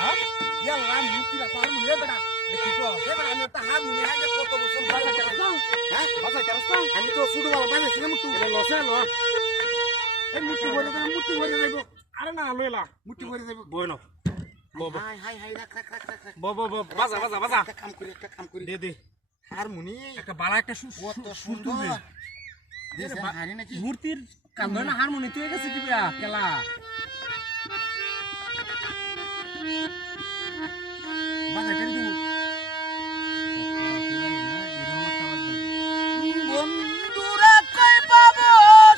হ্যাঁ ইয়াল্লা মুতিরা তো হারমোনি রে বেটা দেখি তো রে বেটা আমি একটা হারমোনি হাইতে কত বছর বাজাইতে রাস্তা হ্যাঁ বাজাইতে রাস্তা আমি তো ছোটবেলা বাজাইছিলাম মুটু লসে লো এই মুটু ভরে যাইব আরে না লইলা মুটু ভরে যাইব বই না হাই হাই হাই রাখ রাখ রাখ রাখ বাজা একটা কাম করি দে হারমোনি একটা বালা একটা কত সুন্দর দেশে হারি নাকি মূর্তির কাম না হারমোনি তুই গেছে কি বিয়া খেলা বাজা কেন তুই বন্ধুরা কই পাবো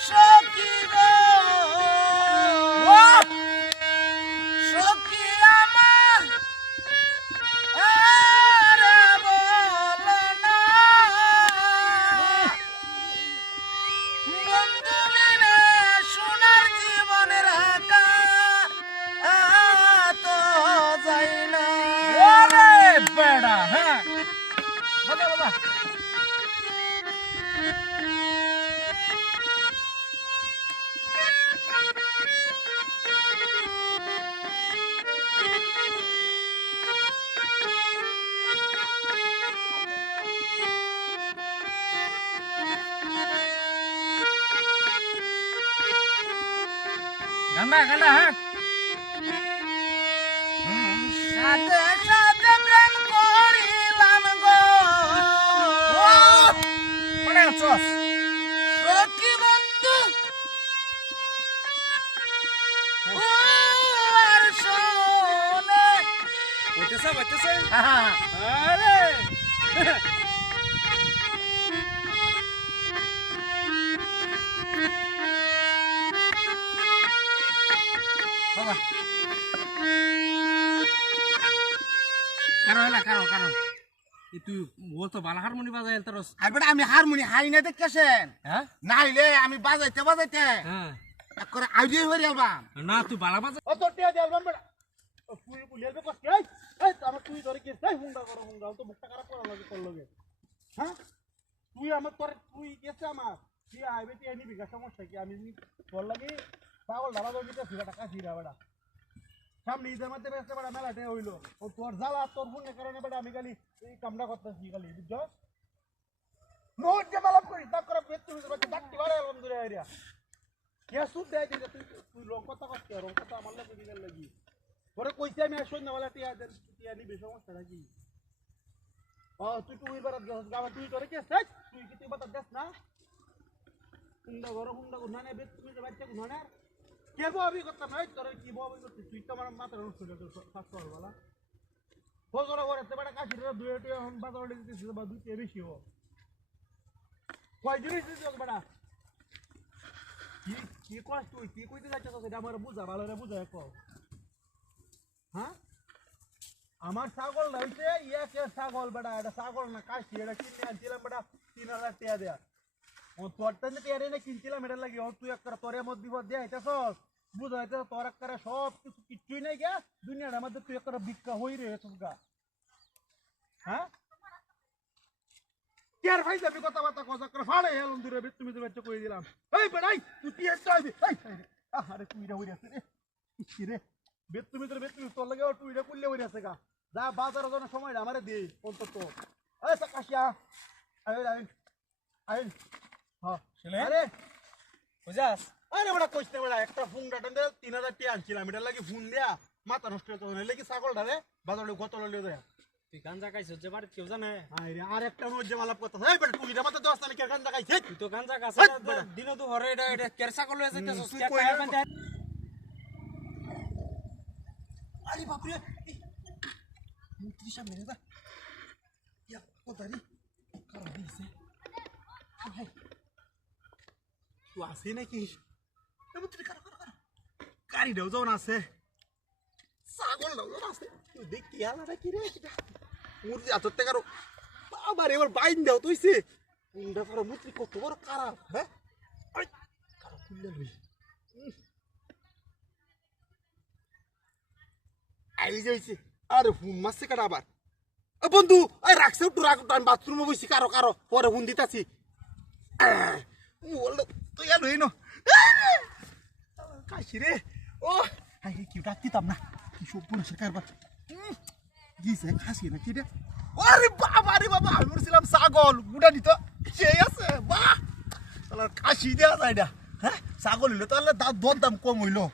সখী গো সখী আমার আরে বলো না বন্ধু বিনে সোনার জীবনের হাকা তো যাই না ওরে বেড়া হ্যাঁ বাজা গান্ডা হ্যাঁ সাথে সাথে প্রেম করিলাম গো কোনে আছস সখী বন্ধু ও আর শোনে বইতেছে আরে বাবা কারো তুই বল তো বালা হারমোনি বাজাই এলতারস আর বেটা আমি হারমোনি হাই না দেখছেন হ্যাঁ নাইলে আমি বাজাইতে হ্যাঁ করে আইডিয়া হই আলবা না তুই বালা বাজা ও তোর টিয়া দিলবাম বেটা ও ফুল ফুলেলবে কষ্ট এই আমার তুই ধরে কি এই হুঙ্গা তো মুখটা খারাপ করা লাগে হ্যাঁ তুই গেছে আমার তুই আইবে তুই নিবি গা সমস্যা কি আমি তোর লাগি পাগল দাবা দিতে ফিরা টাকা ফিরা বেটা সামনে ঈদের মধ্যে বেসতে বেটা মেলাতে হইলো ও তোর জ্বালা তোর ফোনের কারণে বেটা আমি খালি এই কামটা করতেছি খালি বুঝছো নোট যে মালাপ করি তাক করে পেট তুমি বাচ্চা ডাকতে পারে আলহামদুলিল্লাহ এরিয়া কে সুদ দেয় দিতে তুই রং কথা করতে রং কথা আমার লাগে দিনের লাগি পরে কইতে আমি আসুন না বলা টিয়া নিবি সমস্যা নাকি তুই বারাত গাবা তুই করে কে তুই কি তুই বাতা দেখ না হুন্ডা গুনা নে বেত তুমি বাচ্চা গুনা না কে গো আমি করতাম এই তোর কি বউ আমি করতে তুই তো আমার মাথার উঠছে তো ফাস্ট কর বলা ফজর ওরে বড় কাশিরা দুইটা এখন বাজার লেগে দিছে বা দুইটা বেশি ও কয় জিনিস দিছ বড় কি কষ্ট তুই কি কইতে যাচ্ছ তো এটা আমার বুঝা ভালো রে বুঝা কও হ্যাঁ আমার ছাগল হইছে ইয়া ছাগল বড় এটা ছাগল না কাশি এটা কিনে আনছিলাম বড় 3000 টাকা দেয়া ও তোরটা নিতে আরে না কিনছিলাম এটা লাগি ও তুই একটা তোরে মত বিপদ দেয়া হইতাছস বুঝাইতে তোর একটা সব কিছুই নাই গা দুনিয়ার মধ্যে তুই একটা বিক্কা হই রে সুগা হ্যাঁ কেয়ার ভাই যাবি কথা করে ফাড়ে হেলন দূরে তুমি তো বাচ্চা কই দিলাম এই বেড়াই তুই কি একটা আইবি এই আরে তুই রে হইরা রে কি রে তুমি তোর লাগে তুই রে কইলে হইরা আছে গা যা বাজারের জন্য সময়টা আমারে দে অন্তত এই কাশিয়া আই হ্যাঁ আরে বুঝাস আরে বড় কইতে বড় একটা ফোন ডাটে 3000 টাকা আনছিলাম এটা লাগি ফোন দেয়া মাথা নষ্ট হতো না লাগি ছাগল ধারে বাজারে গত লইলে দেয়া তুই গাঞ্জা খাইছ যে বাড়ি কেউ জানে আরে আর একটা নোট যে মালাপ করতে এই বেটা তুই এটা তো আসলে কে গাঞ্জা খাইছ তুই তো গাঞ্জা খাস দিন তো হরে এটা কেরসা করলে যাইতেছস কে খায় বান্দা আরে বাপ রে মুত্রি সামনে দা ইয়া কোতারি কারো দিছে হাই তুই আসে নাকি মুত্রি কারো গাড়ি দাও যাও না আছে ছাগল দাও যাও আছে তুই দেখি আলাদা কি রে এটা মুরগি আততে কারো বাবার এবার বাইন দাও তুইছে উন্ডা করে মুত্রি কত বড় খারাপ হ্যাঁ আই কারো খুললে লই আই যাইছে আরে হুন মাসে কাটা আবার বন্ধু এই রাখছে একটু রাখ আমি বাথরুমে বসি কারো পরে হুন দিতাছি বললো তুই আর হইন কাশি রে ও কি ডাক দিতাম না কি সব পুরুষের কারবার কিছে খাসি না কি রে আরে বাবা রে বাবা আমি বলছিলাম ছাগল গুড়া দিত সেই আছে বাহ তাহলে খাসি দেয়া যায় না হ্যাঁ ছাগল হইলো তাহলে দাম কম হইলো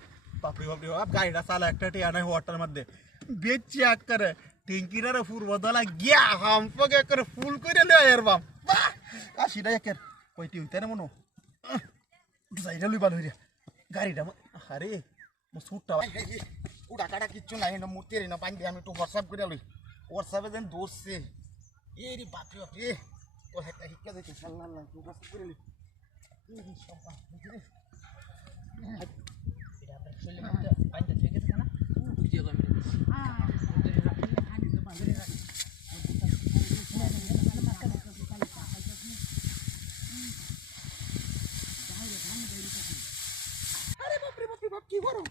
বাপরে বাপরে বাপ গাড়িটা চালা একটা টিয়া নাই হওয়ারটার মধ্যে বেচি এক করে টিঙ্কিরা ফুল বদলা গিয়া হামপকে করে ফুল করে লয় আর বাপ বাহ খাসিটা একের কয়টি হইতে না মনো যাইটা লইবা লই রে গাড়িটা আরে মো সুটটা উড়া কাটা কিচ্ছু নাই না মূর্তি রে না পানি দিয়ে আমি একটু হোয়াটসঅ্যাপ করে লই হোয়াটসঅ্যাপে যেন দৌড়ছে এ রে বাপরে বাপরে ও একটা হিক্কা যাইতে সাল্লাহ আল্লাহ হোয়াটসঅ্যাপ করে লই আরে বাপরে বাপরে বাপ কি করো